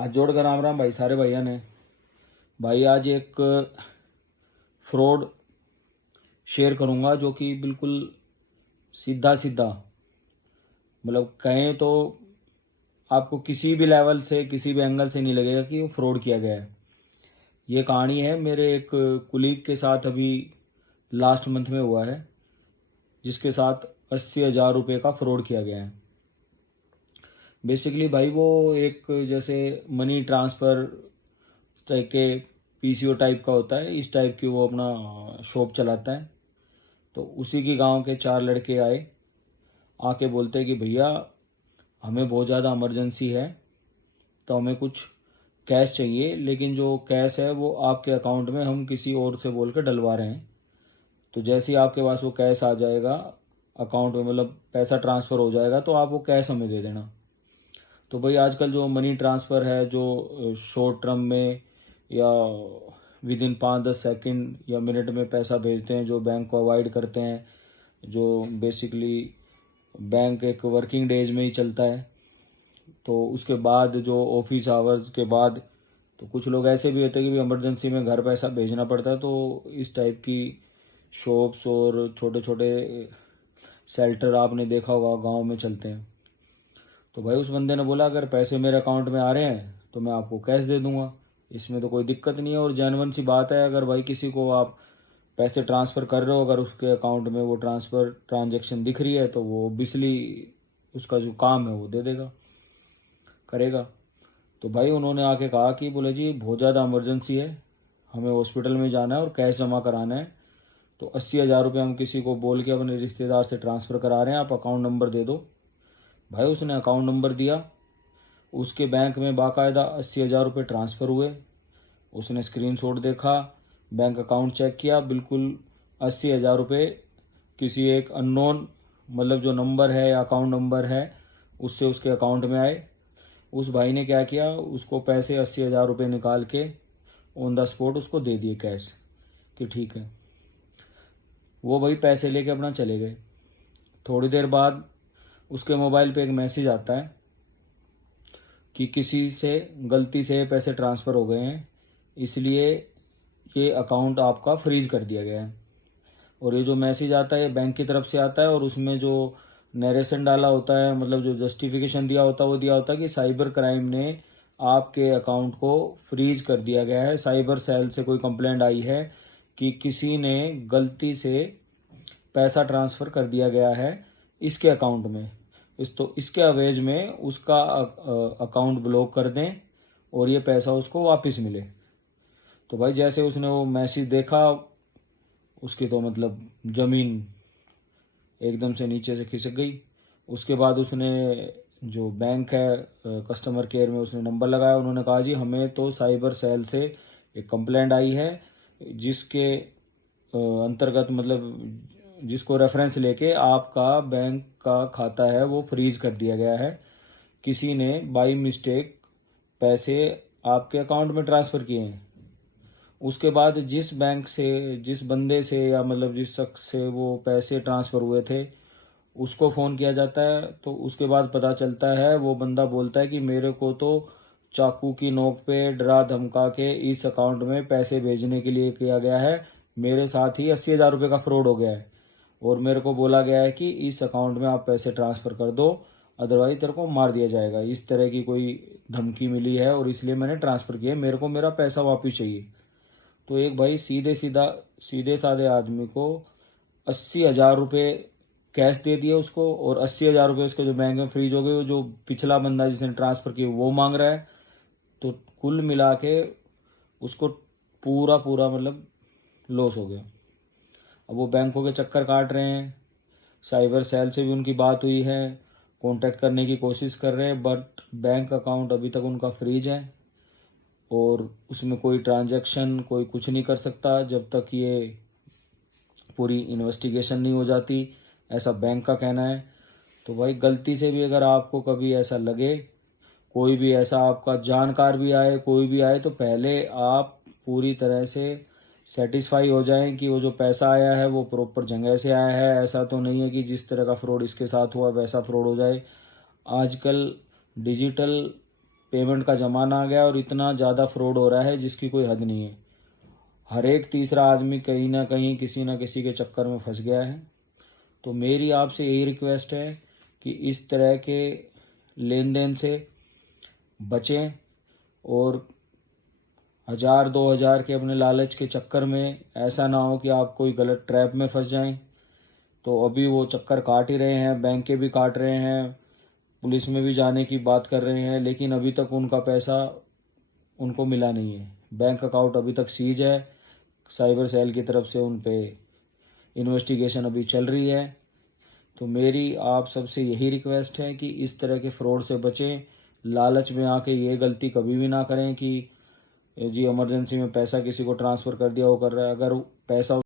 हाथ जोड़ कर राम राम भाई सारे भैया ने। भाई आज एक फ्रॉड शेयर करूंगा जो कि बिल्कुल सीधा सीधा मतलब कहें तो आपको किसी भी लेवल से किसी भी एंगल से नहीं लगेगा कि वो फ्रॉड किया गया है। ये कहानी है मेरे एक कुलीग के साथ अभी लास्ट मंथ में हुआ है, जिसके साथ 80,000 रुपये का फ्रॉड किया गया है। बेसिकली भाई वो एक जैसे मनी ट्रांसफ़र टाइप के पीसीओ टाइप का होता है, इस टाइप की वो अपना शॉप चलाता है। तो उसी की गांव के 4 लड़के आए, आके बोलते हैं कि भैया हमें बहुत ज़्यादा इमरजेंसी है, तो हमें कुछ कैश चाहिए, लेकिन जो कैश है वो आपके अकाउंट में हम किसी और से बोल कर डलवा रहे हैं। तो जैसे ही आपके पास वो कैश आ जाएगा अकाउंट में, मतलब पैसा ट्रांसफ़र हो जाएगा, तो आप वो कैश हमें दे देना। तो भाई आजकल जो मनी ट्रांसफ़र है, जो शॉर्ट टर्म में या विद इन 5-10 सेकंड या मिनट में पैसा भेजते हैं, जो बैंक को अवॉइड करते हैं, जो बेसिकली बैंक एक वर्किंग डेज में ही चलता है। तो उसके बाद जो ऑफिस आवर्स के बाद तो कुछ लोग ऐसे भी होते हैं कि भी इमरजेंसी में घर पैसा भेजना पड़ता है, तो इस टाइप की शॉप्स और छोटे छोटे शेल्टर आपने देखा होगा गांव में चलते हैं। तो भाई उस बंदे ने बोला अगर पैसे मेरे अकाउंट में आ रहे हैं तो मैं आपको कैश दे दूंगा, इसमें तो कोई दिक्कत नहीं है। और जेन्युइन सी बात है, अगर भाई किसी को आप पैसे ट्रांसफ़र कर रहे हो, अगर उसके अकाउंट में वो ट्रांसफ़र ट्रांजैक्शन दिख रही है, तो वो ऑब्वियसली उसका जो काम है वो दे देगा, करेगा। तो भाई उन्होंने आके कहा कि बोले जी बहुत ज़्यादा इमरजेंसी है, हमें हॉस्पिटल में जाना है और कैश जमा कराना है। तो 80,000 रुपये हम किसी को बोल के अपने रिश्तेदार से ट्रांसफ़र करा रहे हैं, आप अकाउंट नंबर दे दो। भाई उसने अकाउंट नंबर दिया, उसके बैंक में बाकायदा 80,000 रुपये ट्रांसफ़र हुए। उसने स्क्रीनशॉट देखा, बैंक अकाउंट चेक किया, बिल्कुल 80,000 रुपये किसी एक अननोन मतलब जो नंबर है या अकाउंट नंबर है उससे उसके अकाउंट में आए। उस भाई ने क्या किया, उसको पैसे 80,000 रुपये निकाल के ऑन द स्पॉट उसको दे दिए कैश, कि ठीक है। वो भाई पैसे लेके अपना चले गए। थोड़ी देर बाद उसके मोबाइल पे एक मैसेज आता है कि किसी से गलती से पैसे ट्रांसफ़र हो गए हैं, इसलिए ये अकाउंट आपका फ्रीज कर दिया गया है। और ये जो मैसेज आता है ये बैंक की तरफ से आता है, और उसमें जो नरेशन डाला होता है, मतलब जो जस्टिफिकेशन दिया होता है वो दिया होता है कि साइबर क्राइम ने आपके अकाउंट को फ्रीज कर दिया गया है। साइबर सेल से कोई कंप्लेंट आई है कि किसी ने गलती से पैसा ट्रांसफ़र कर दिया गया है इसके अकाउंट में, तो इसके अवेज में उसका अकाउंट ब्लॉक कर दें और ये पैसा उसको वापस मिले। तो भाई जैसे उसने वो मैसेज देखा, उसकी तो मतलब ज़मीन एकदम से नीचे से खिसक गई। उसके बाद उसने जो बैंक है कस्टमर केयर में उसने नंबर लगाया। उन्होंने कहा जी हमें तो साइबर सेल से एक कंप्लेंट आई है, जिसके अंतर्गत मतलब जिसको रेफरेंस लेके आपका बैंक का खाता है वो फ्रीज कर दिया गया है, किसी ने बाई मिस्टेक पैसे आपके अकाउंट में ट्रांसफ़र किए हैं। उसके बाद जिस बैंक से, जिस बंदे से या मतलब जिस शख्स से वो पैसे ट्रांसफ़र हुए थे उसको फ़ोन किया जाता है, तो उसके बाद पता चलता है वो बंदा बोलता है कि मेरे को तो चाकू की नोक पे डरा धमका के इस अकाउंट में पैसे भेजने के लिए किया गया है, मेरे साथ ही 80,000 रुपये का फ्रॉड हो गया है, और मेरे को बोला गया है कि इस अकाउंट में आप पैसे ट्रांसफ़र कर दो, अदरवाइज तेरे को मार दिया जाएगा। इस तरह की कोई धमकी मिली है और इसलिए मैंने ट्रांसफ़र किया, मेरे को मेरा पैसा वापस चाहिए। तो एक भाई सीधे साधे आदमी को 80,000 रुपये कैश दे दिए उसको, और 80,000 रुपये उसके जो बैंक में फ्रीज हो गए, वो जो पिछला बंदा जिसने ट्रांसफ़र किया वो मांग रहा है। तो कुल मिला के उसको पूरा पूरा मतलब लॉस हो गया। अब वो बैंकों के चक्कर काट रहे हैं, साइबर सेल से भी उनकी बात हुई है, कांटेक्ट करने की कोशिश कर रहे हैं, बट बैंक अकाउंट अभी तक उनका फ्रीज है और उसमें कोई ट्रांजैक्शन कोई कुछ नहीं कर सकता जब तक ये पूरी इन्वेस्टिगेशन नहीं हो जाती, ऐसा बैंक का कहना है। तो भाई गलती से भी अगर आपको कभी ऐसा लगे, कोई भी ऐसा आपका जानकार भी आए, कोई भी आए, तो पहले आप पूरी तरह से सेटिस्फाई हो जाएं कि वो जो पैसा आया है वो प्रॉपर जगह से आया है। ऐसा तो नहीं है कि जिस तरह का फ्रॉड इसके साथ हुआ वैसा फ्रॉड हो जाए। आजकल डिजिटल पेमेंट का ज़माना आ गया और इतना ज़्यादा फ्रॉड हो रहा है जिसकी कोई हद नहीं है। हर एक तीसरा आदमी कहीं ना कहीं किसी ना किसी के चक्कर में फंस गया है। तो मेरी आपसे यही रिक्वेस्ट है कि इस तरह के लेन देन से बचें और 1000-2000 के अपने लालच के चक्कर में ऐसा ना हो कि आप कोई गलत ट्रैप में फंस जाएं। तो अभी वो चक्कर काट ही रहे हैं, बैंक के भी काट रहे हैं, पुलिस में भी जाने की बात कर रहे हैं, लेकिन अभी तक उनका पैसा उनको मिला नहीं है। बैंक अकाउंट अभी तक सीज है, साइबर सेल की तरफ से उन पे इन्वेस्टिगेशन अभी चल रही है। तो मेरी आप सबसे यही रिक्वेस्ट है कि इस तरह के फ्रॉड से बचें। लालच में आके ये गलती कभी भी ना करें कि जी इमरजेंसी में पैसा किसी को ट्रांसफ़र कर दिया, वो कर रहा है, अगर पैसा